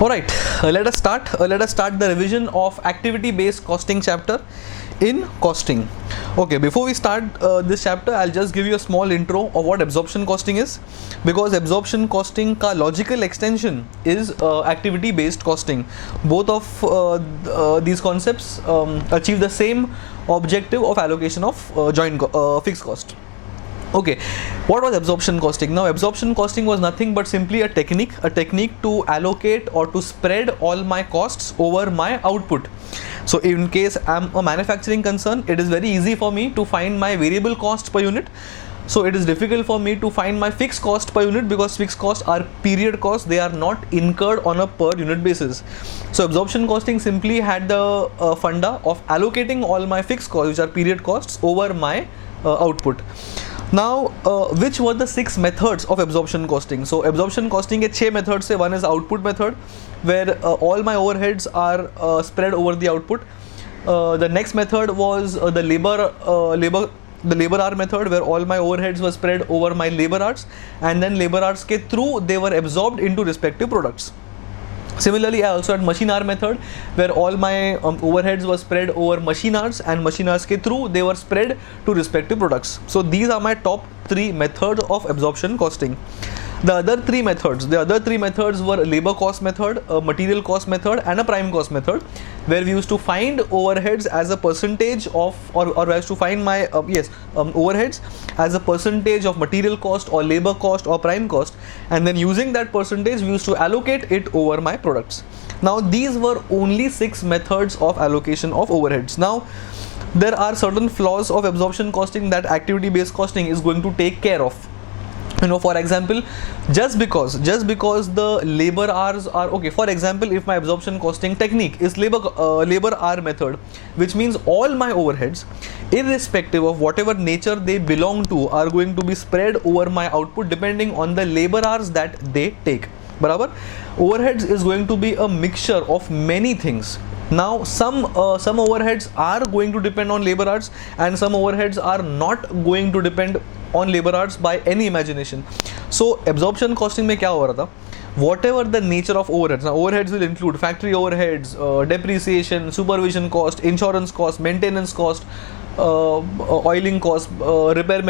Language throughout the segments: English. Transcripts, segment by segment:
All right, let us start. Let us start the revision of activity-based costing chapter in costing. Okay, before we start this chapter, I'll just give you a small intro of what absorption costing is, because absorption costing ka logical extension is activity-based costing. Both of these concepts achieve the same objective of allocation of fixed cost. Okay, what was absorption costing? Now, absorption costing was nothing but simply a technique to allocate or to spread all my costs over my output. So, in case I'm a manufacturing concern, it is very easy for me to find my variable cost per unit. So, it is difficult for me to find my fixed cost per unit, because fixed costs are period costs, they are not incurred on a per unit basis. So, absorption costing simply had the funda of allocating all my fixed costs, which are period costs, over my output. Now, which were the 6 methods of absorption costing? So, absorption costing के 6 methods से, one is output method, where all my overheads are spread over the output. The next method was the labor hour method, where all my overheads were spread over my labor hours, and then labor hours के through they were absorbed into respective products. Similarly, I also had machine hour method, where all my overheads were spread over machine hours, and machine hours ke through they were spread to respective products. So these are my top 3 methods of absorption costing. The other three methods were labor cost method, a material cost method, and a prime cost method, where we used to find overheads as a percentage of, or I used to find my overheads as a percentage of material cost or labor cost or prime cost, and then using that percentage we used to allocate it over my products. Now, these were only 6 methods of allocation of overheads. Now, there are certain flaws of absorption costing that activity based costing is going to take care of. For example, just because the labor hours are okay. For example, if my absorption costing technique is labor hour method, which means all my overheads, irrespective of whatever nature they belong to, are going to be spread over my output depending on the labor hours that they take. Barabar? Overheads is going to be a mixture of many things. Now, some overheads are going to depend on labor hours, and some overheads are not going to depend on labor hours by any imagination. So, absorption costing में क्या हो रहा था? Whatever the nature of overheads. Now, overheads will include factory overheads, depreciation, supervision cost, insurance cost, maintenance cost, oiling cost, repair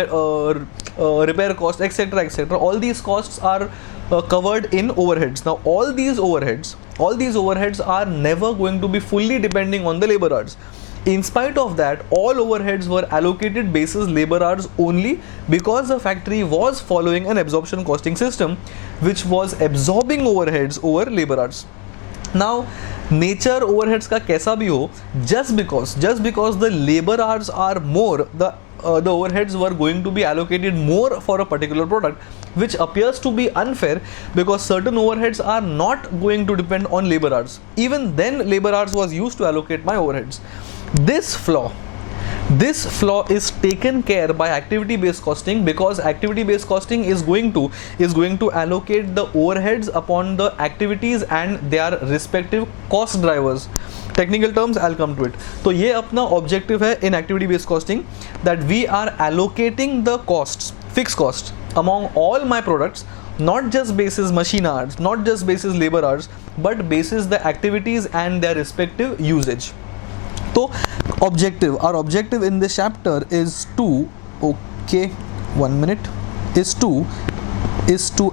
cost, etc., etc. All these costs are covered in overheads. Now, all these overheads are never going to be fully depending on the labor hours. In spite of that, all overheads were allocated basis labor hours only, because the factory was following an absorption costing system which was absorbing overheads over labor hours. Now, nature overheads का कैसा भी हो, just because the labor hours are more, the overheads were going to be allocated more for a particular product, which appears to be unfair, because certain overheads are not going to depend on labor hours. Even then, labor hours was used to allocate my overheads. This flaw is taken care by activity based costing, because activity based costing is going to allocate the overheads upon the activities and their respective cost drivers. Technical terms, I'll come to it. So ये अपना objective है in activity based costing, that we are allocating the costs, fixed costs, among all my products, not just basis machine hours, not just basis labor hours, but basis the activities and their respective usage. So, our objective in this chapter is to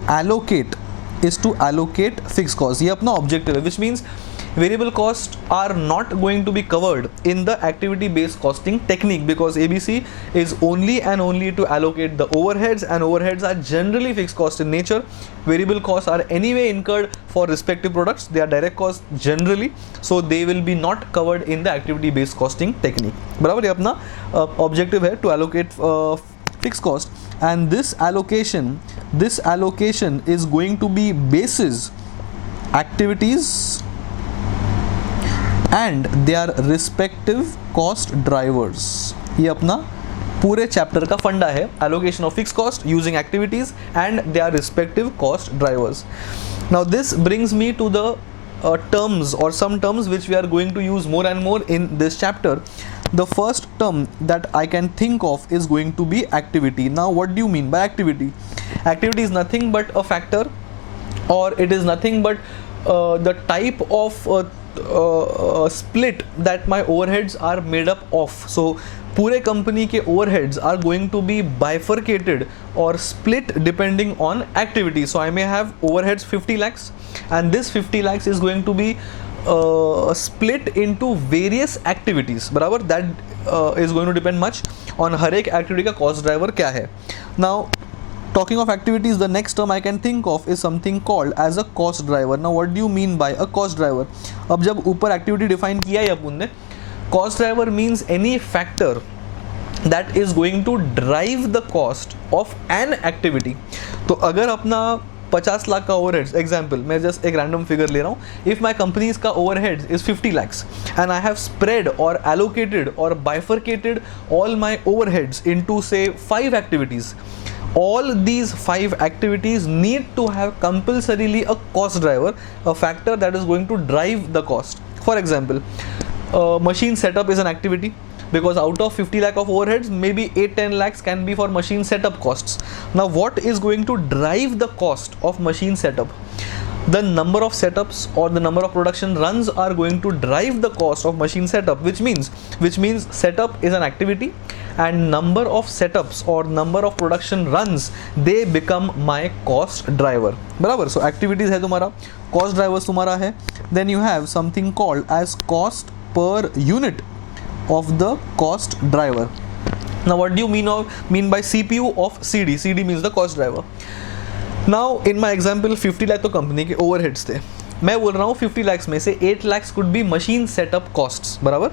allocate fixed costs. ये अपना objective है, which means variable costs are not going to be covered in the activity based costing technique, because ABC is only and only to allocate the overheads, and overheads are generally fixed cost in nature. Variable costs are anyway incurred for respective products, they are direct costs generally, so they will be not covered in the activity based costing technique. बराबर, ये अपना objective है to allocate fixed cost, and this allocation is going to be basis activities and their respective cost drivers. ये अपना पूरे chapter का फंडा है, allocation of fixed cost using activities and their respective cost drivers. Now, this brings me to the terms, or some terms which we are going to use more and more in this chapter. The first term that I can think of is going to be activity. Now, what do you mean by activity? Activity is nothing but a factor, or it is nothing but the type of split that my overheads are made up of. So पूरे company के overheads are going to be bifurcated or split depending on activity. So I may have overheads 50 lakhs and this 50 lakhs is going to be split into various activities. बराबर, that is going to depend much on हर एक activity का cost driver क्या है. Now talking of activities, the next term I can think of is something called as a cost driver. Now what do you mean by a cost driver? अब जब ऊपर activity define किया है अपन ने, cost driver means any factor that is going to drive the cost of an activity. तो अगर अपना 50 लाख का ओवरहेड्स, एग्जाम्पल मैं जस्ट एक रैंडम फिगर ले रहा हूँ, इफ माई कंपनीज का overheads is 50 lakhs and I have spread और एलोकेटेड और bifurcated all my overheads into से 5 activities. All these 5 activities need to have compulsorily a cost driver, a factor that is going to drive the cost. For example, machine setup is an activity, because out of 50 lakh of overheads, maybe 8-10 lakhs can be for machine setup costs. Now what is going to drive the cost of machine setup? The number of setups or the number of production runs are going to drive the cost of machine setup, which means setup is an activity and number of setups or number of production runs, they become my cost driver. बराबर. So activities है तुम्हारा, cost drivers तुम्हारा है. Then you have something called as cost per unit of the cost driver. Now what do you mean by CPU of CD? CD means the cost driver. Now in my example 50 lakh तो company के overheads थे, मैं बोल रहा हूँ 50 lakhs में से 8 lakhs could be machine setup costs. बराबर.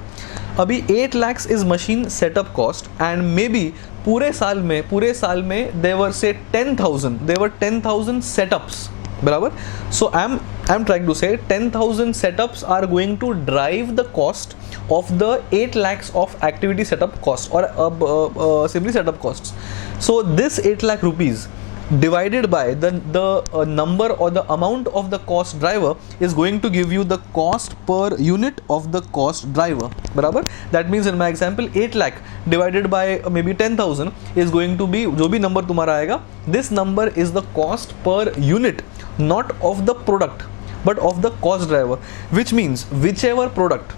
अभी 8 lakhs is machine setup cost and maybe पूरे साल में there were say 10,000 setups. बराबर. So I'm trying to say 10,000 setups are going to drive the cost of the 8 lakhs of activity setup cost or simply setup costs. So this 8 lakh rupees divided by the number or the amount of the cost driver is going to give you the cost per unit of the cost driver. बराबर. That means in my example 8 lakh divided by maybe 10,000 is going to be, जो भी number तुम्हारा आएगा, this number is the cost per unit, not of the product but of the cost driver, which means whichever product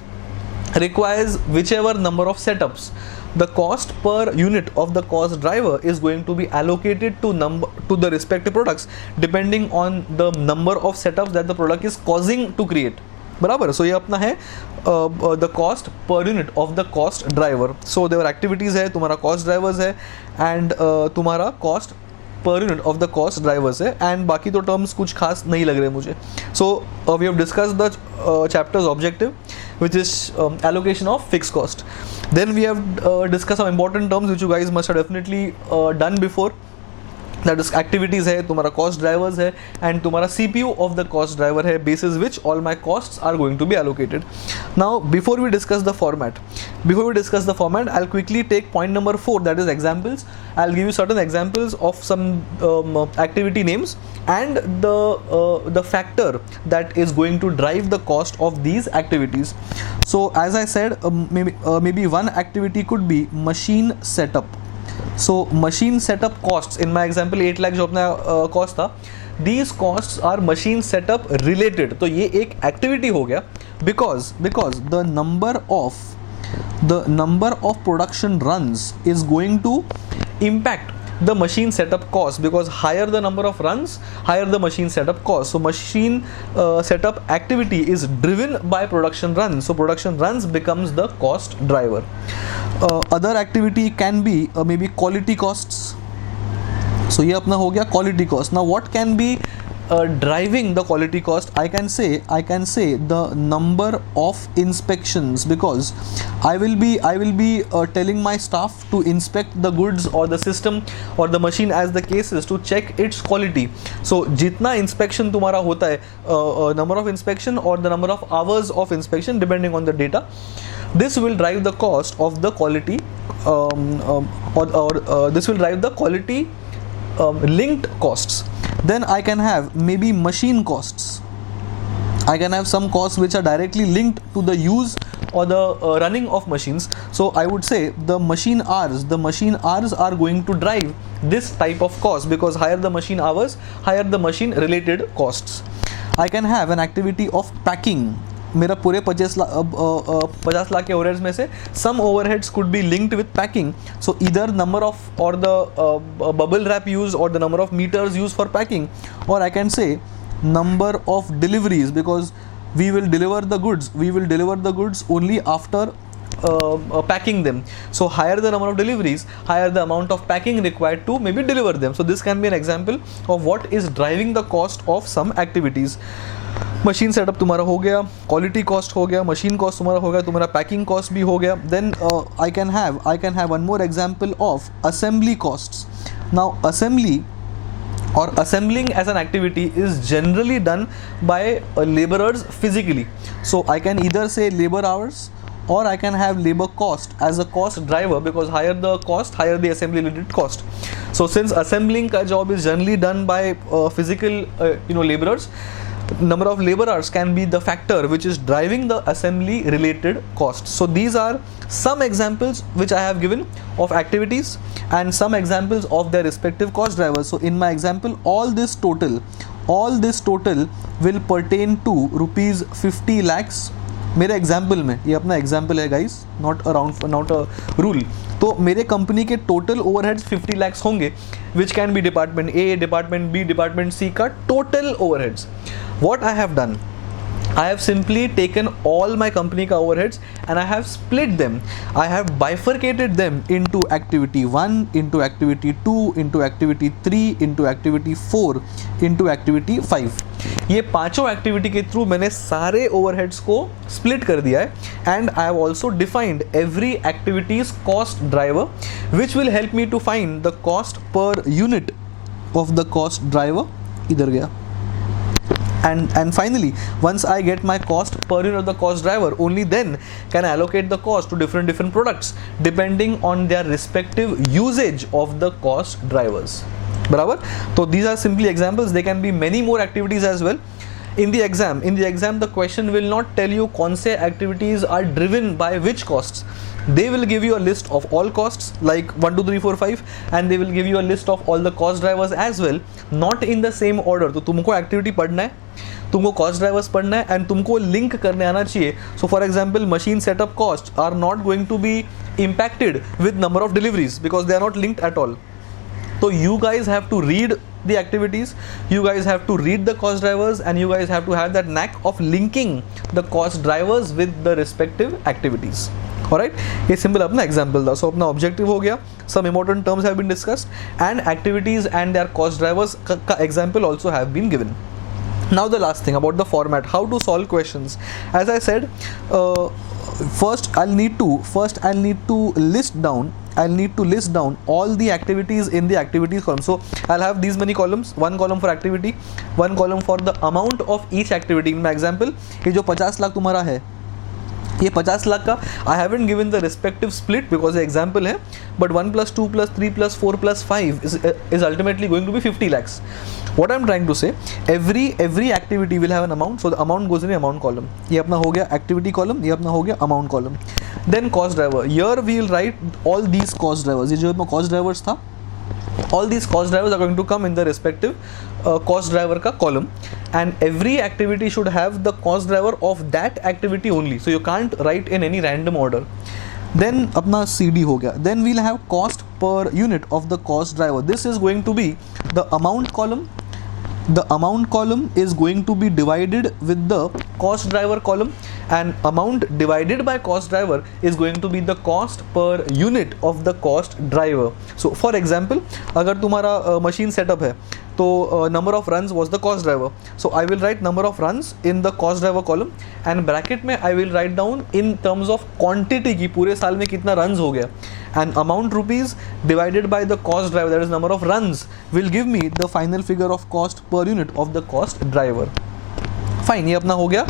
requires whichever number of setups, the cost per unit of the cost driver is going to be allocated to the respective products depending on the number of setups that the product is causing to create. बराबर. So ये अपना है the cost per unit of the cost driver. So there activities है, तुम्हारा cost drivers है and तुम्हारा cost per unit of the cost drivers है, and बाकी तो terms कुछ खास नहीं लग रहे मुझे. So we have discussed the chapter's objective, which is allocation of fixed cost. Then we have discussed some important terms which you guys must have definitely done before. That is activities है, तुम्हारा cost drivers है and तुम्हारा CPU of the cost driver है, basis which all my costs are going to be allocated. Now before we discuss the format, I'll quickly take point number 4, that is examples. I'll give you certain examples of some activity names and the factor that is going to drive the cost of these activities. So as I said, maybe one activity could be machine setup. So machine setup costs, in my example 8 lakh जो अपना cost था, these costs are machine setup related. तो ये एक activity हो गया because the number of production runs is going to impact the machine setup cost, because higher the number of runs, higher the machine setup cost. So machine setup activity is driven by production runs, so production runs becomes the cost driver. Other activity can be maybe quality costs. So ये अपना हो गया quality cost. Now what can be driving the quality cost? I can say the number of inspections, because I will be telling my staff to inspect the goods or the system or the machine as the case is, to check its quality. So जितना inspection तुम्हारा होता है, number of inspection or the number of hours of inspection depending on the data, this will drive the cost of the quality this will drive the quality linked costs. Then I can have maybe machine costs. I can have some costs which are directly linked to the use or the running of machines. So I would say the machine hours are going to drive this type of cost, because higher the machine hours, higher the machine related costs. I can have an activity of packing. मेरा पूरे 50 लाख के overheads में से some overheads could be linked with packing. So either number of or the bubble wrap used or the number of meters used for packing, or I can say number of deliveries, because we will deliver the goods only after packing them. So higher the number of deliveries, higher the amount of packing required to maybe deliver them. So this can be an example of what is driving the cost of some activities. Machine setup तुम्हारा हो गया, quality cost हो गया, machine cost तुम्हारा हो गया, तुम्हारा packing cost भी हो गया. Then I can have one more example of assembly costs. Now assembly or assembling as an activity is generally done by laborers physically. So I can either say labor hours, or I can have labor cost as a cost driver, because higher the cost, higher the assembly related cost. So since assembling ka job is generally done by physical laborers, number of labor hours can be the factor which is driving the assembly related costs. So these are some examples which I have given of activities and some examples of their respective cost drivers. So in my example, all this total will pertain to rupees 50 lakhs. मेरे example में, ये अपना example है guys, not a rule. तो मेरे company के total overheads 50 lakhs होंगे, which can be department A, department B, department C का total overheads. What I have done, I have simply taken all my company ka overheads and I have split them. I have bifurcated them into activity 1, into activity 2, into activity 3, into activity 4, into activity 5. ये पांचों activity के through मैंने सारे overheads को split कर दिया है. And I have also defined every activities cost driver which will help me to find the cost per unit of the cost driver. इधर गया. And finally, once I get my cost per unit of the cost driver, only then can I allocate the cost to different products depending on their respective usage of the cost drivers. Barabar? So these are simply examples. There can be many more activities as well. In the exam the question will not tell you kaun se activities are driven by which costs. They will give you a list of all costs like 1 2 3 4 5, and they will give you a list of all the cost drivers as well, not in the same order. तो तुमको activity पढ़ना है, तुमको cost drivers पढ़ना है, and तुमको link करने आना चाहिए. So for example machine setup cost are not going to be impacted with number of deliveries because they are not linked at all. So you guys have to read the activities, you guys have to read the cost drivers, and you guys have to have that knack of linking the cost drivers with the respective activities. Alright, ये simple अपना example था. So अपना objective हो गया, some important terms have been discussed, and activities and their cost drivers का example also have been given. Now the last thing about the format, how to solve questions. As I said, first I'll need to list down all the activities in the activities column. So I'll have these many columns, one column for activity, one column for the amount of each activity. In my example, ये जो 50 लाख तुम्हारा है, ये 50 लाख का I haven't given the respective split because the example है, but 1 plus 2 plus 3 plus 4 plus 5 is ultimately going to be 50 lakhs. What I'm trying to say, every activity will have an amount, so the amount goes in the amount column. ये अपना हो गया activity column, ये अपना हो गया amount column. Then cost driver, here we will write all these cost drivers. ये जो अपना cost drivers था, all these cost drivers are going to come in the respective cost driver ka column, and every activity should have the cost driver of that activity only, so you can't write in any random order. Then अपना CD हो गया. Then we'll have cost per unit of the cost driver. This is going to be the amount column. The amount column is going to be divided with the cost driver column, and amount divided by cost driver is going to be the cost per unit of the cost driver. So for example, अगर तुम्हारा machine setup है, तो number of runs was the cost driver. So I will write number of runs in the cost driver column, and bracket में I will write down in terms of quantity की पूरे साल में कितना runs हो गया, and amount rupees divided by the cost driver, that is number of runs, will give me the final figure of cost per unit of the cost driver. Fine, ये अपना हो गया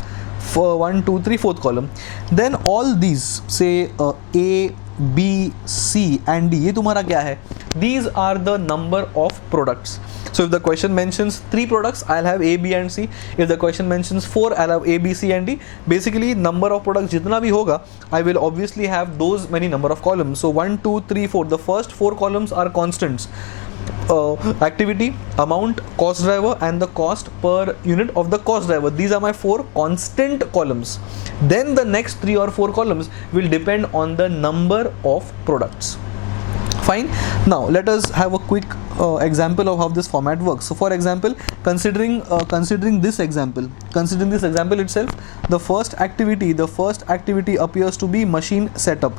1 2 3 4th column. Then all these say A, B, C and D, ये तुम्हारा क्या है? These are the number of products. So if the question mentions 3 products, I'll have A, B and C. If the question mentions 4, I'll have A, B, C and D. Basically number of products जितना भी होगा, I will obviously have those many number of columns. So 1 2 3 4, the first 4 columns are constants. activity, amount, cost driver, and the cost per unit of the cost driver. These are my 4 constant columns. Then the next 3 or 4 columns will depend on the number of products. Fine. Now let us have a quick example of how this format works. So for example, considering this example itself, the first activity appears to be machine setup.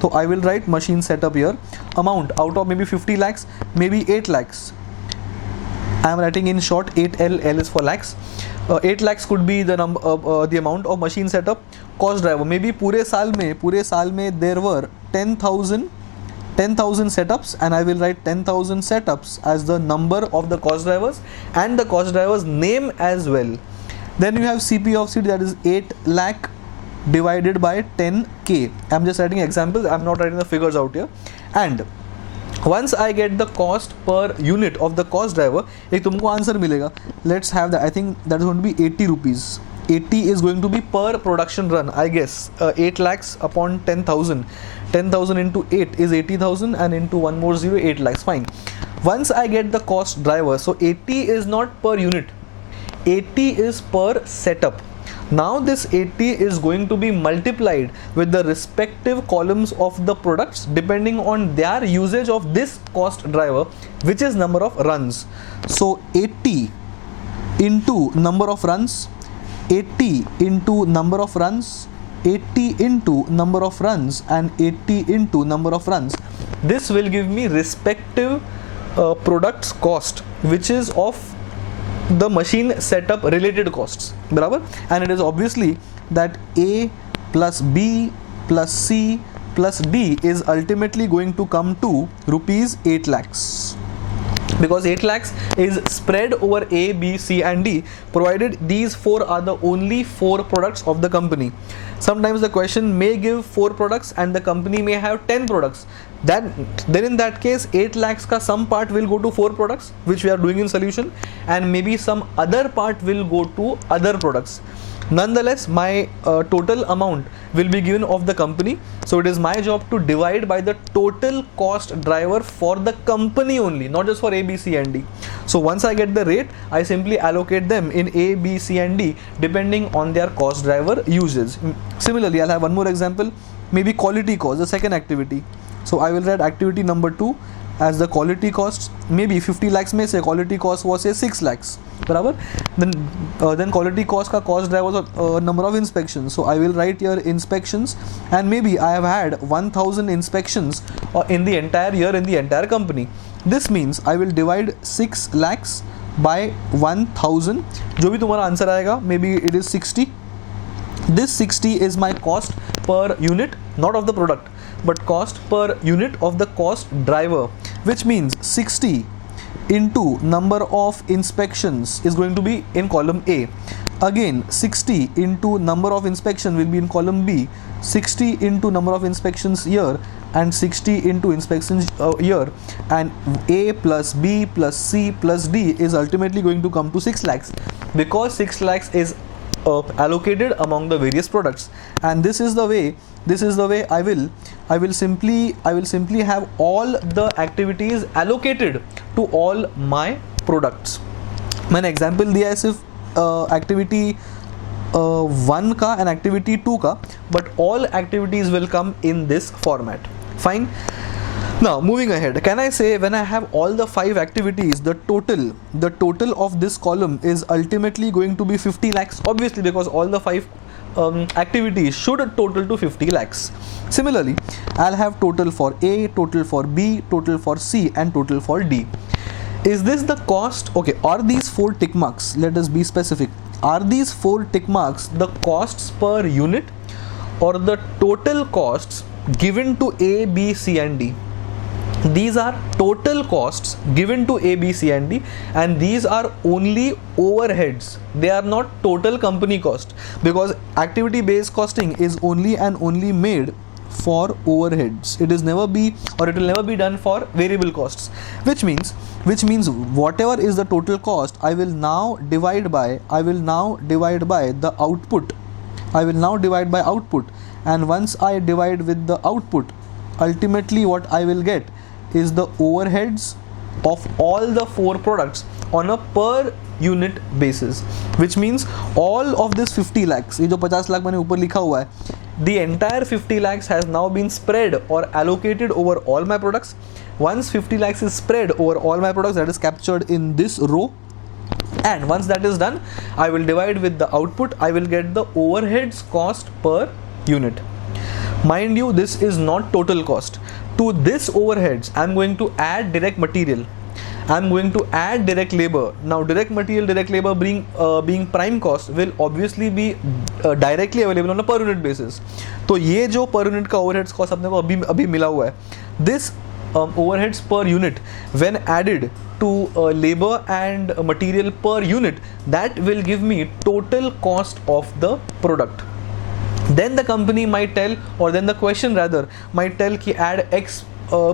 So I will write machine setup here. Amount, out of maybe 50 lakhs, maybe 8 lakhs. I am writing in short 8L, L is for lakhs. 8 lakhs could be the number, the amount of machine setup. Cost driver, maybe पूरे साल में there were 10,000 setups, and I will write 10,000 setups as the number of the cost drivers and the cost driver's name as well. Then you have CP of CD, that is 8 lakh divided by 10k. I'm just writing examples, I'm not writing the figures out here. And once I get the cost per unit of the cost driver, एक तुमको answer मिलेगा. Let's have that. I think that is going to be 80 rupees. 80 is going to be per production run, I guess. 8 lakhs upon 10,000. 10,000 into 8 is 80,000, and into one more 0, 8 lakhs. Fine. Once I get the cost driver, so 80 is not per unit. 80 is per setup. Now this 80 is going to be multiplied with the respective columns of the products depending on their usage of this cost driver, which is number of runs. So 80 into number of runs, 80 into number of runs, 80 into number of runs, and 80 into number of runs. This will give me respective products cost, which is of the machine setup related costs, barabar? And it is obviously that A plus B plus C plus D is ultimately going to come to rupees 8 lakhs, because 8 lakhs is spread over A, B, C and D, provided these 4 are the only 4 products of the company. Sometimes the question may give 4 products and the company may have 10 products. Then in that case 8 lakhs ka some part will go to 4 products which we are doing in solution, and maybe some other part will go to other products. Nonetheless, my total amount will be given of the company, so it is my job to divide by the total cost driver for the company only, not just for A, B, C and D. So once I get the rate, I simply allocate them in A, B, C and D depending on their cost driver usage. Similarly, I'll have one more example, maybe quality cost, the second activity. So I will write activity number 2 as the quality costs. Maybe 50 lakhs may say quality cost was say 6 lakhs, barabar? Then quality cost ka cost driver was number of inspections. So I will write here inspections, and maybe I have had 1000 inspections in the entire year in the entire company. This means I will divide 6 lakhs by 1000. जो भी तुम्हारा answer आएगा, maybe it is 60. This 60 is my cost per unit, not of the product, but cost per unit of the cost driver, which means 60 into number of inspections is going to be in column A. Again 60 into number of inspection will be in column B. 60 into number of inspections year, and 60 into inspections year, and A plus B plus C plus D is ultimately going to come to 6 lakhs, because 6 lakhs is allocated among the various products. And this is the way I will simply have all the activities allocated to all my products. मैंने example दिया है सिर्फ activity 1 का and activity 2 का, but all activities will come in this format. Fine. Now moving ahead, can I say when I have all the 5 activities, the total of this column is ultimately going to be 50 lakhs? Obviously, because all the 5 activities should total to 50 lakhs. Similarly, I'll have total for A, total for B, total for C and total for D. Is this the cost? Okay, are these 4 tick marks? Let us be specific. Are these 4 tick marks the costs per unit or the total costs given to A, B, C and D? These are total costs given to A, B, C and D, and these are only overheads. They are not total company cost, because activity based costing is only and only made for overheads. It is never be, or it will never be done for variable costs, which means whatever is the total cost, I will now divide by the output. I will now divide by output, and once I divide with the output, ultimately what I will get is the overheads of all the 4 products on a per unit basis, which means all of this 50 lakhs, ये जो 50 लाख मैंने ऊपर लिखा हुआ है, the entire 50 lakhs has now been spread or allocated over all my products. Once 50 lakhs is spread over all my products, that is captured in this row, and once that is done, I will divide with the output. I will get the overheads cost per unit. Mind you, this is not total cost. To this overheads, I am going to add direct material. I am going to add direct labor. Now direct material, direct labor being prime cost will obviously be directly available on a per unit basis. तो ये जो per unit का overheads cost अपने को अभी मिला हुआ है, this overheads per unit when added to labor and material per unit, that will give me total cost of the product. Then the company might tell, or then the question rather might tell कि add X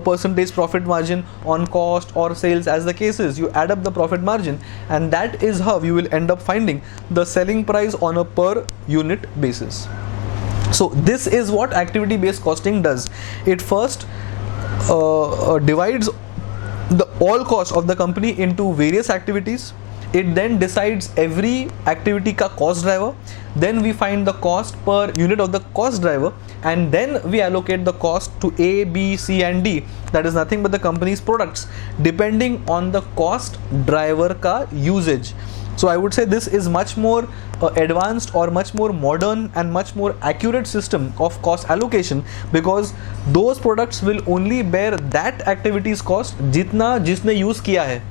percentage profit margin on cost or sales, as the case is. You add up the profit margin, and that is how you will end up finding the selling price on a per unit basis. So this is what activity based costing does. It first divides the all cost of the company into various activities. It then decides every activity ka cost driver. Then we find the cost per unit of the cost driver, and then we allocate the cost to A, B, C and D. That is nothing but the company's products, depending on the cost driver ka usage. So I would say this is much more advanced or much more modern and much more accurate system of cost allocation, because those products will only bear that activity's cost jitna jisne use kiya hai.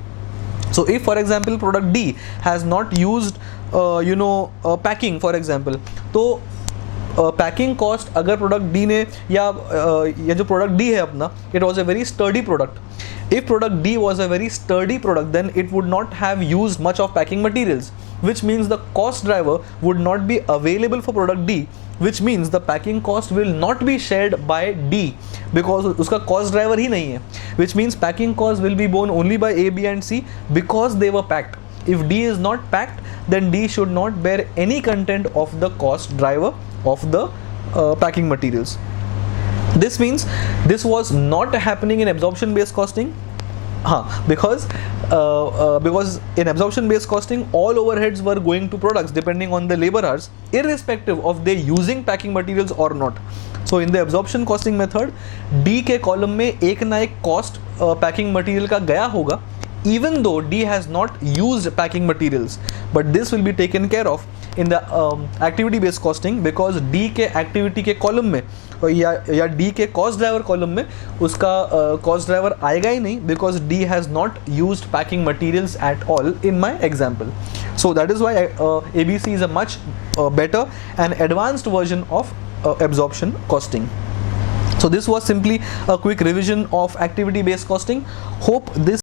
So if for example product D has not used packing for example, तो packing cost अगर product D ने या जो product D है अपना, it was a very sturdy product. If product D was a very sturdy product, then it would not have used much of packing materials, which means the cost driver would not be available for product D, which means the packing cost will not be shared by D because uska cost driver ही नहीं है, which means packing cost will be borne only by A, B and C because they were packed. If D is not packed, then D should not bear any content of the cost driver of the packing materials. This means this was not happening in absorption based costing, because in absorption based costing all overheads were going to products depending on the labor hours, irrespective of they using packing materials or not. So in the absorption costing method, D के column में एक ना एक cost packing material का गया होगा, even though D has not used packing materials, but this will be taken care of in the activity based costing, because D के activity के column में या D के cost driver column में उसका cost driver आएगा ही नहीं, because D has not used packing materials at all in my example. So that is why ABC is a much better and advanced version of absorption costing. So this was simply a quick revision of activity based costing. Hope this